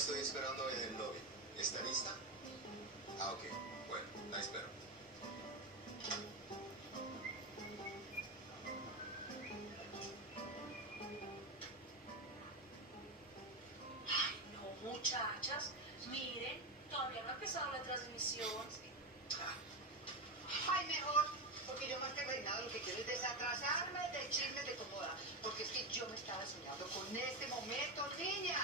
estoy esperando en el lobby. ¿Está lista? Ah, ok. Bueno, la espero. Ay, no, muchachas. Miren, todavía no ha empezado la transmisión. Ay, mejor, porque yo más que reinado lo que quiero es desatrasarme del chisme de tu boda. Porque es que yo me estaba soñando con este momento, niñas.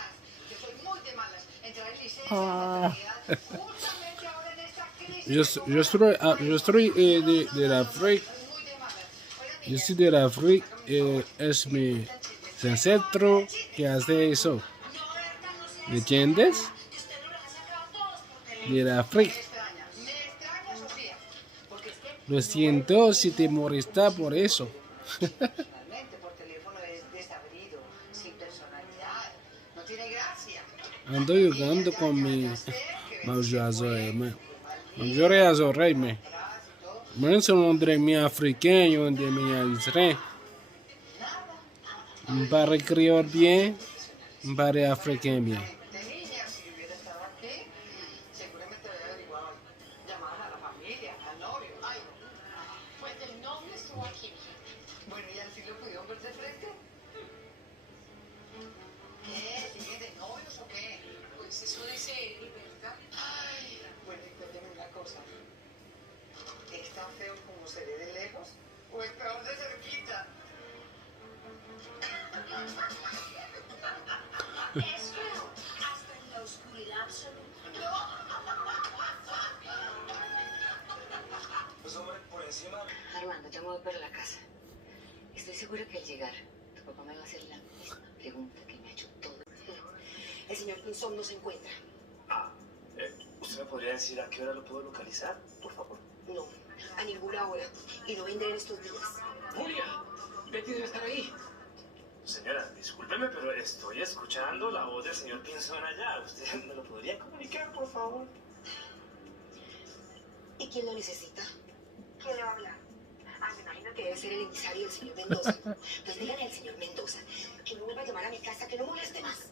Yo soy muy de malas. Entrar en licencia, maternidad, justamente ahora en esta crisis. Yo estoy de la Freak. Muy de malas. Oigan, Yo niñas, soy de la Freak. Es mi ancestro que hace eso. ¿Me entiendes? Que usted no los ha sacado todos por teléfono. De la Freak. me extraña, Sofía. Porque es que Lo siento si te molesta por eso. personalmente por teléfono es desabrido, sin personalidad. No tiene gracia. Ando jugando con mi maggiore azorreime. Mas sono de mi africano, de mi israel. Para criar bien, para africano bien. De niña, si hubiera estado aquí, seguramente hubiera averiguado, llamaban a la familia, al novio. Ay, Pues el novio estuvo aquí. bueno, ¿y así lo pudieron ver de frente? ¿Qué? ¿Siguen de novios o qué? Pues eso dice él, ¿verdad? Ay, bueno, y cuéntame una cosa. ¿Es tan feo como se ve de lejos? ¿O es peor de cerquita? Es feo, hasta en la oscuridad absoluta. Pues hombre, por encima... Armando, ya me voy para la casa. Estoy segura que al llegar, tu papá me va a hacer la misma pregunta que me ha hecho todo. El señor Pinzón no se encuentra. ¿Usted me podría decir a qué hora lo puedo localizar, por favor? No, a ninguna hora. Y no vendré en estos días. ¡Julia! Betty debe estar ahí. Señora, discúlpeme, pero estoy escuchando la voz del señor Pinzón allá. ¿Usted me lo podría comunicar, por favor? ¿Y quién lo necesita? ¿Quién le va a hablar? Ah, me imagino que debe ser el emisario del señor Mendoza. Pues díganle al señor Mendoza que no vuelva a llamar a mi casa, que no moleste más.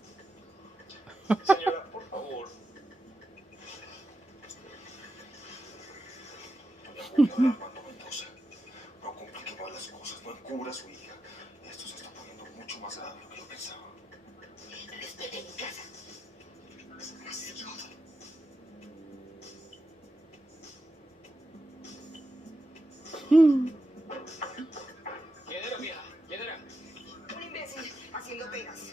Señora, por favor. Doña Julia, Armando Mendoza. No complique más las cosas, no encubra a su hija. Esto se está poniendo mucho más grave de lo que yo pensaba. Respete mi casa. Desgraciado. ¿Quién era, vieja? ¿Quién era? Un imbécil haciendo pegas.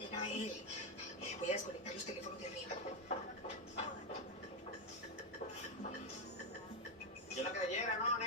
Era él. Voy a desconectar los teléfonos de arriba. Yo la creyera, ¿no,